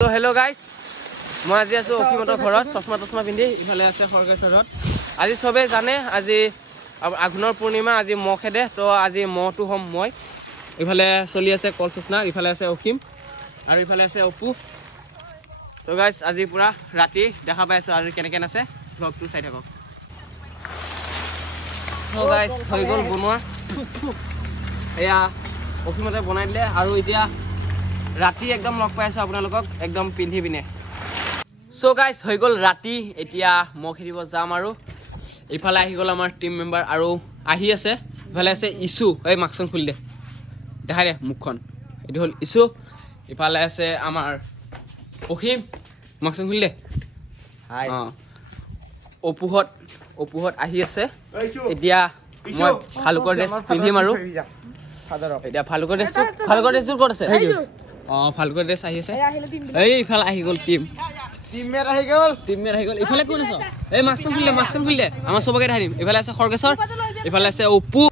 So hello guys, মই আজি আছো অকিমতৰ ঘৰত চশমা তশমা পিন্ধি ইফালে আছে খৰগেশ্বৰত। আজি সবে জানে আজি আঘোণৰ পূৰ্ণিমা, আজি মহ খেদে, তো আজি মহটো হম মই। ইফালে চলি আছে কলচোচনা, ইফালে আছে অকিম আৰু ইফালে আছে অপু। তো গাইজ আজি পুৰা ৰাতি দেখা পাইছো আজি কেনেকৈ আছে, ব্লগটো চাই থাকক। তো গাইজ হৈ গ'ল বনোৱা, এয়া অকিমতে বনাই দিলে আৰু এতিয়া ৰাতি একদম লগ পাই আছো আপোনালোকক একদম পিন্ধি পিনে। সো গাইজ হৈ গ'ল ৰাতি, এতিয়া মহ খেদিব যাম আৰু ইফালে আহি গ'ল আমাৰ টিম মেম্বাৰ আৰু আহি আছে। ইফালে আছে ইছু, এই মাস্কখন খুলি দে, দেখাই দে মুখখন, এইটো হ'ল ইছু। ইফালে আছে আমাৰ অসীম, মাস্কখন খুলি দে। অঁ অপুহঁত আহি আছে। এতিয়া মই ফালুকৰ ড্ৰেছ পিন্ধিম আৰু এতিয়া ফালুকৰ ড্ৰেছটো ক'ত আছে? অঁ ফালুকৰ ড্ৰেছ আহি আছে। এই ইফালে আহি গ'ল টিমমেট আহি গ'ল। ইফালে কোন আছে? এই মাস্কখন খুলি দে, আমাৰ চবকে দেখাই দিম। ইফালে আছে খৰগেশ্বৰ, ইফালে আছে অপু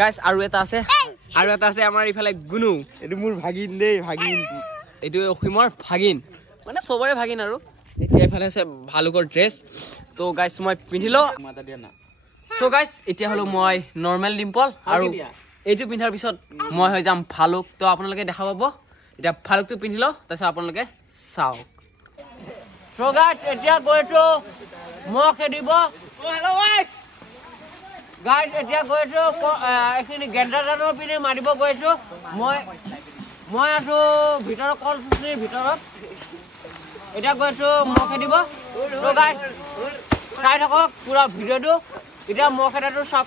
গাইজ, আৰু এটা আছে আমাৰ ইফালে গুনু। এইটো মোৰ ভাগিন দেই, ভাগিন। এইটো অসীমৰ ভাগিন, মানে চবৰে ভাগিন আৰু। এতিয়া ইফালে আছে ভালুকৰ ড্ৰেছ, তো গাইজ মই পিন্ধিলো। চ' গাইজ এতিয়া হ'লো মই নৰ্মেল ডিম্পল আৰু এইটো পিন্ধাৰ পিছত মই হৈ যাম ভালুক। তো আপোনালোকে দেখা পাব। এতিয়া ভালুকটো পিন্ধিলো, তাৰপিছত আপোনালোকে চাওক। চ' গাইজ এতিয়া গৈছো মহ খেদিব। গাইজ এতিয়া গৈছো এইখিনি গেণ্ডাৰৰ পিনে মাৰিব গৈছো। মই আছো ভিতৰত, কলচুচিৰ ভিতৰত। এতিয়া গৈছো মহ খেদিব। চ' গাইজ চাই থাকক পুৰা ভিডিঅ'টো। এতিয়া মহ খেদাটো চাওক।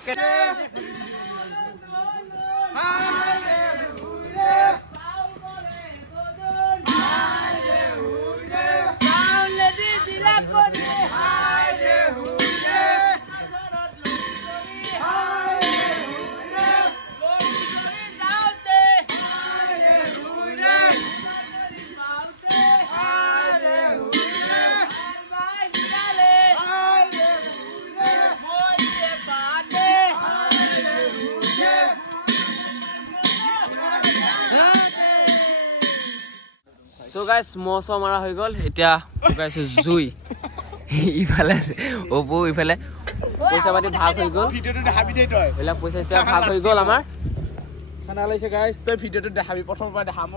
So guys, মহ চহ মাৰা হৈ গ'ল। এতিয়া শুকাইছো জুই। ইফালে আছে অপু, ইফালে পইচা পাতি ভাগ হৈ গ'ল। এইবিলাক পইচা ভাগ হৈ গ'ল আমাৰ। খানা লৈছে গাইছ, তই ভিডিঅ'টো দেখাবি, প্ৰথমৰ পৰা দেখাম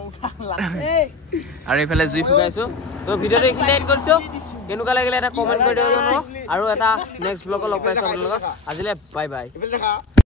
আৰু এইফালে জুই ফুকাইছো। তো ভিডিঅ'টো এইখিনি এড কৰিছো, কেনেকুৱা লাগিলে এটা কমেণ্ট কৰি দিব আৰু এটা নেক্সট ব্লগত লগ পাইছো আপোনালোকক। আজিলৈ বাই বাই।